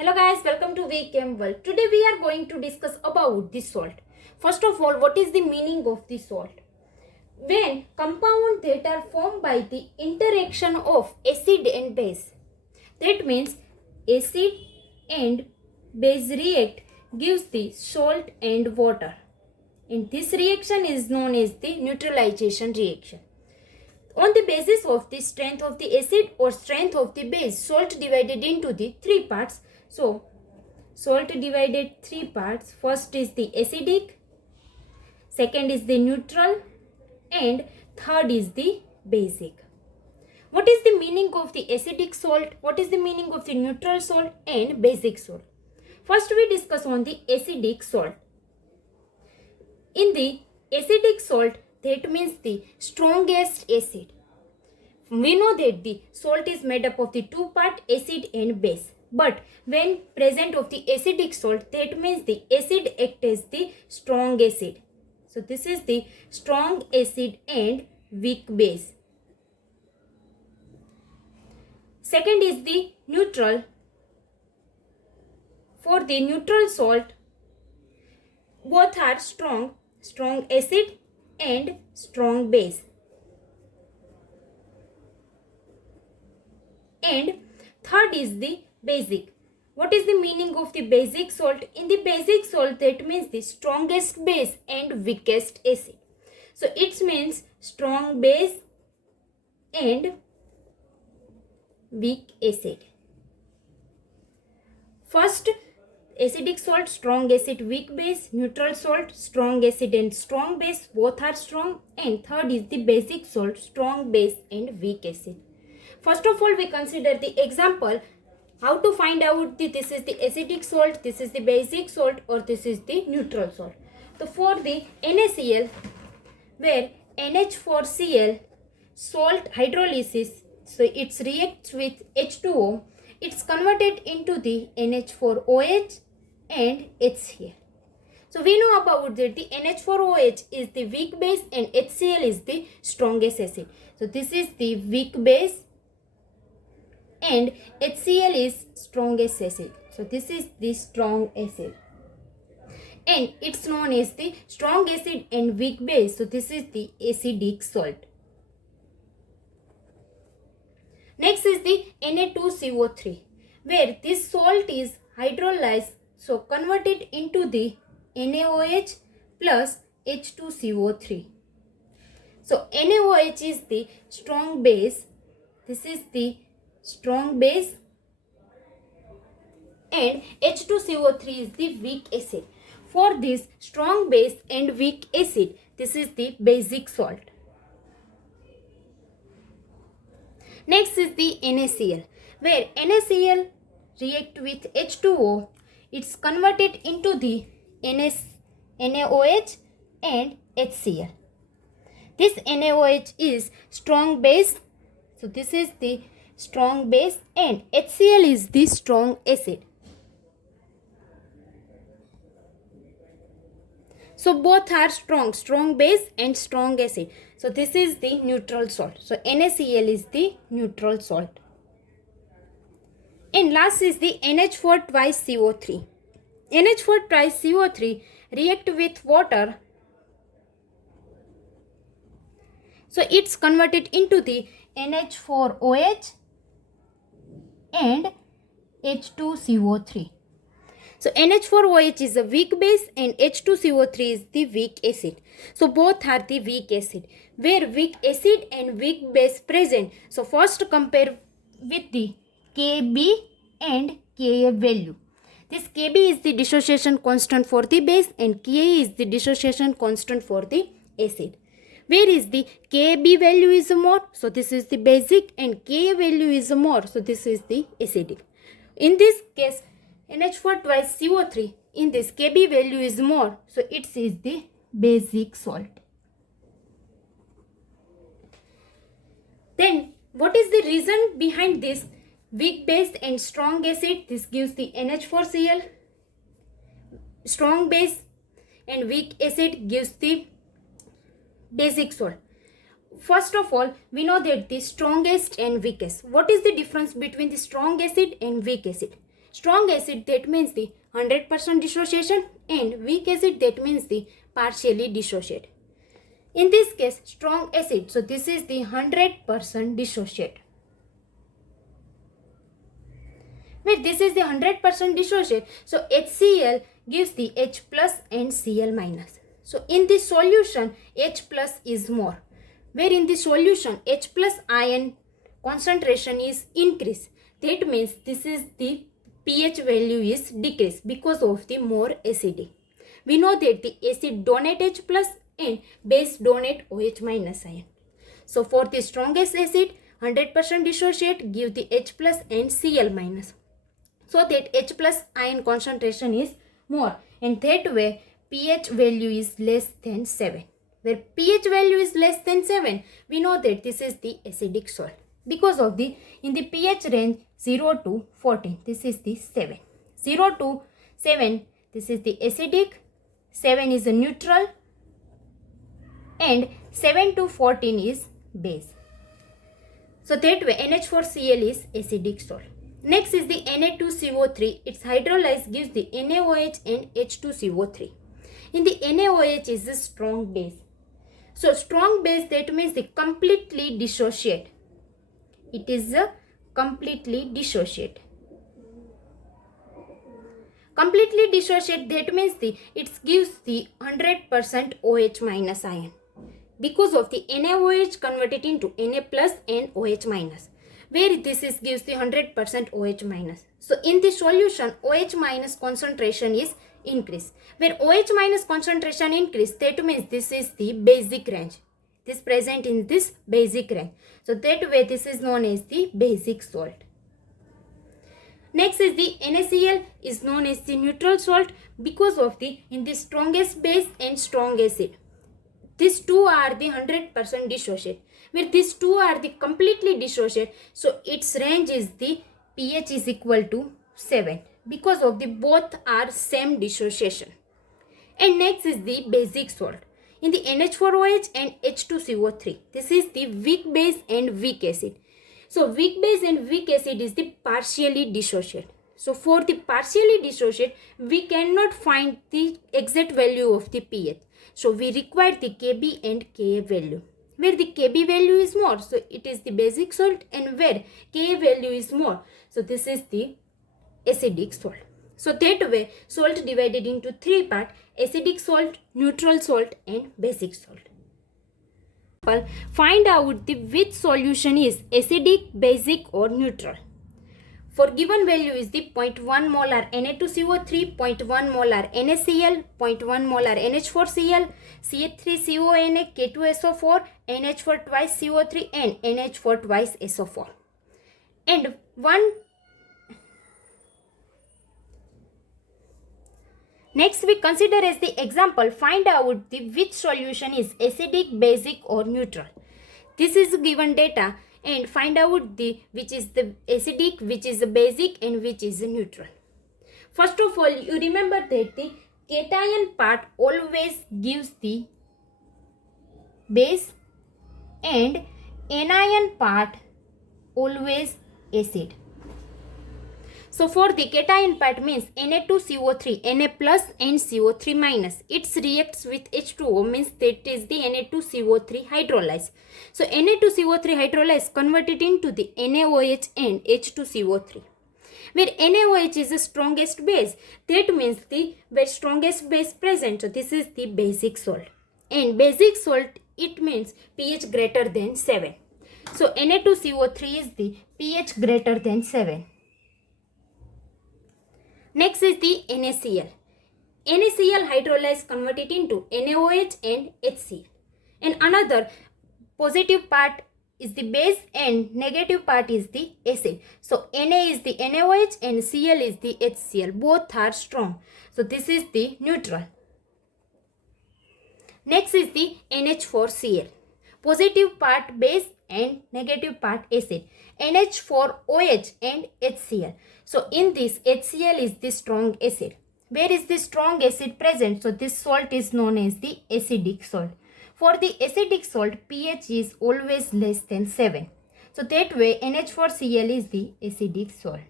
Hello guys, welcome to VChem World. Today we are going to discuss about the salt. First of all, what is the meaning of the salt? When compounds that are formed by the interaction of acid and base, that means acid and base react, gives the salt and water. And this reaction is known as the neutralization reaction. On the basis of the strength of the acid or strength of the base, salt divided into the three parts. So, salt divided three parts. First is the acidic, second is the neutral, and third is the basic. What is the meaning of the acidic salt? What is the meaning of the neutral salt and basic salt? First we discuss on the acidic salt. In the acidic salt, that means the strongest acid. We know that the salt is made up of the two parts, acid and base. But when present of the acidic salt, that means the acid acts as the strong acid. So this is the strong acid and weak base. Second is the neutral. For the neutral salt, both are strong acid and strong base. And third is the basic. What is the meaning of the basic salt? In the basic salt, that means the strongest base and weakest acid. So it means strong base and weak acid. First, acidic salt, strong acid, weak base. Neutral salt, strong acid and strong base, both are strong. And third is the basic salt, strong base and weak acid. First of all, we consider the example. How to find out this is the acidic salt, this is the basic salt, or this is the neutral salt. So for the NaCl, where NH4Cl, salt hydrolysis, so it reacts with H2O, it's converted into the NH4OH and HCl. So we know about that the NH4OH is the weak base and HCl is the strongest acid. So this is the weak base and HCl is strongest acid. So this is the strong acid. And it's known as the strong acid and weak base. So this is the acidic salt. Next is the Na2CO3, where this salt is hydrolyzed, so converted into the NaOH plus H2CO3. So NaOH is the strong base. This is the strong base and H2CO3 is the weak acid. For this strong base and weak acid, this is the basic salt. Next is the NaCl, where NaCl react with H2O, it's converted into the NaOH and HCl. This NaOH is strong base, so this is the strong base and HCl is the strong acid. So both are strong base and strong acid. So this is the neutral salt. So NaCl is the neutral salt. And last is the NH4 twice CO3. NH4 twice CO3 react with water. So it's converted into the NH4OH and H2CO3. So NH4OH is a weak base and H2CO3 is the weak acid. So both are the weak acid. Where weak acid and weak base present. So first compare with the Kb and Ka value. This Kb is the dissociation constant for the base and Ka is the dissociation constant for the acid. Where is the Kb value is more? So this is the basic and Ka value is more. So this is the acidic. In this case, NH4 twice CO3, in this Kb value is more. So it is the basic salt. Then what is the reason behind this weak base and strong acid? This gives the NH4Cl. Strong base and weak acid gives the basic salt. First of all, we know that the strongest and weakest. What is the difference between the strong acid and weak acid? Strong acid, that means the 100% dissociation, and weak acid, that means the partially dissociate. In this case, strong acid, so this is the 100% dissociate. Wait, this is the 100% dissociate. So HCl gives the H plus and Cl minus. So in this solution, H plus is more. Where in this solution, H plus ion concentration is increased. That means this is the pH value is decreased because of the more acidity. We know that the acid donate H plus and base donate OH minus ion. So for the strongest acid, 100% dissociate give the H plus and Cl minus. So that H plus ion concentration is more, and that way pH value is less than 7. Where pH value is less than 7, we know that this is the acidic salt. Because of the, in the pH range 0 to 14, this is the 7. 0 to 7, this is the acidic, 7 is a neutral, and 7 to 14 is base. So that way NH4Cl is acidic salt. Next is the Na2CO3. Its hydrolyze gives the NaOH and H2CO3. In the NaOH is a strong base. So strong base, that means the completely dissociate. It is a completely dissociate. Completely dissociate, that means it gives the 100% OH minus ion. Because of the NaOH converted into Na plus and OH minus. Where this is gives the 100% OH minus. So in this solution, OH minus concentration is increased. Where OH minus concentration increase, that means this is the basic range. This present in this basic range. So that way this is known as the basic salt. Next is the NaCl is known as the neutral salt because of the in the strongest base and strong acid. These two are the 100% dissociate. Where these two are the completely dissociate, so its range is the pH is equal to 7 because of the both are same dissociation. And next is the basic salt. In the NH4OH and H2CO3, this is the weak base and weak acid. So weak base and weak acid is the partially dissociate. So for the partially dissociate, we cannot find the exact value of the pH. So we require the Kb and Ka value. Where the Kb value is more, so it is the basic salt, and where Ka value is more, so this is the acidic salt. So that way salt divided into 3 parts: acidic salt, neutral salt and basic salt. Find out the which solution is acidic, basic or neutral. For given value is the 0.1 molar Na2CO3, 0.1 molar NaCl, 0.1 molar NH4Cl, CH3CONA, K2SO4, NH4 twice CO3 and NH4 twice SO4. And one next we consider as the example, find out the which solution is acidic, basic or neutral. This is given data and find out the which is the acidic, which is the basic and which is the neutral. First of all, you remember that the cation part always gives the base and anion part always acid. So for the cation part means Na2CO3, Na plus and CO3 minus. It reacts with H2O means that is the Na2CO3 hydrolyze. So Na2CO3 hydrolyze converted into the NaOH and H2CO3. Where NaOH is the strongest base, that means the where strongest base present. So this is the basic salt. And basic salt, it means pH greater than 7. So Na2CO3 is the pH greater than 7. Next is the NaCl. NaCl hydrolyze converted into NaOH and HCl. And another positive part is the base and negative part is the acid. So Na is the NaOH and Cl is the HCl. Both are strong. So this is the neutral. Next is the NH4Cl. Positive part base and negative part acid. NH4OH and HCl. So in this HCl is the strong acid. Where is the strong acid present? So this salt is known as the acidic salt. For the acidic salt, pH is always less than 7. So that way NH4Cl is the acidic salt.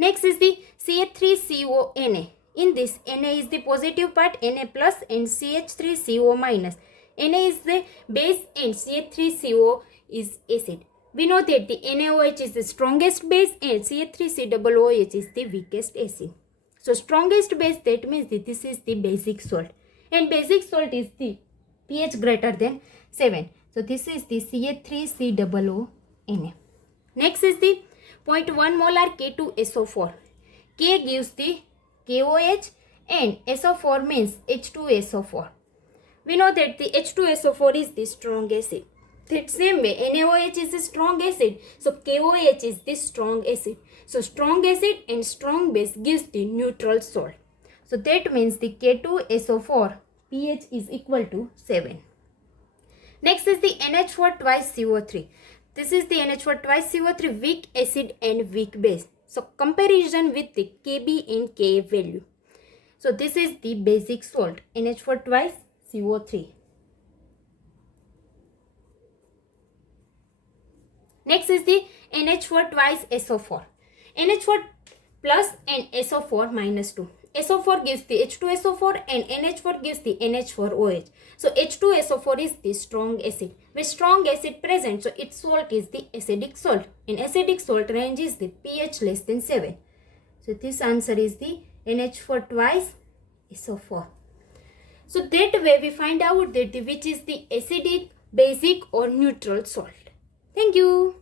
Next is the CH3CONa. In this, Na is the positive part, Na plus, and CH3CO minus. Na is the base and CH3CO is acid. We know that the NaOH is the strongest base and CH3COOH is the weakest acid. So strongest base, that means that this is the basic salt. And basic salt is the pH greater than 7. So this is the CH3COONa. Next is the 0.1 molar K2SO4. K gives the KOH and SO4 means H2SO4. We know that the H2SO4 is the strong acid. That same way, NaOH is a strong acid. So KOH is the strong acid. So strong acid and strong base gives the neutral salt. So that means the K2SO4 pH is equal to 7. Next is the NH4 twice CO3. This is the NH4 twice CO3, weak acid and weak base. So comparison with the Kb and Ka value. So this is the basic salt, NH4 twice CO3. Next is the NH4 twice SO4. NH4 plus and SO4 minus 2. SO4 gives the H2SO4 and NH4 gives the NH4OH. So H2SO4 is the strong acid. With strong acid present, so its salt is the acidic salt. And acidic salt range is the pH less than 7. So this answer is the NH4 twice SO4. So that way we find out that which is the acidic, basic or neutral salt. Thank you.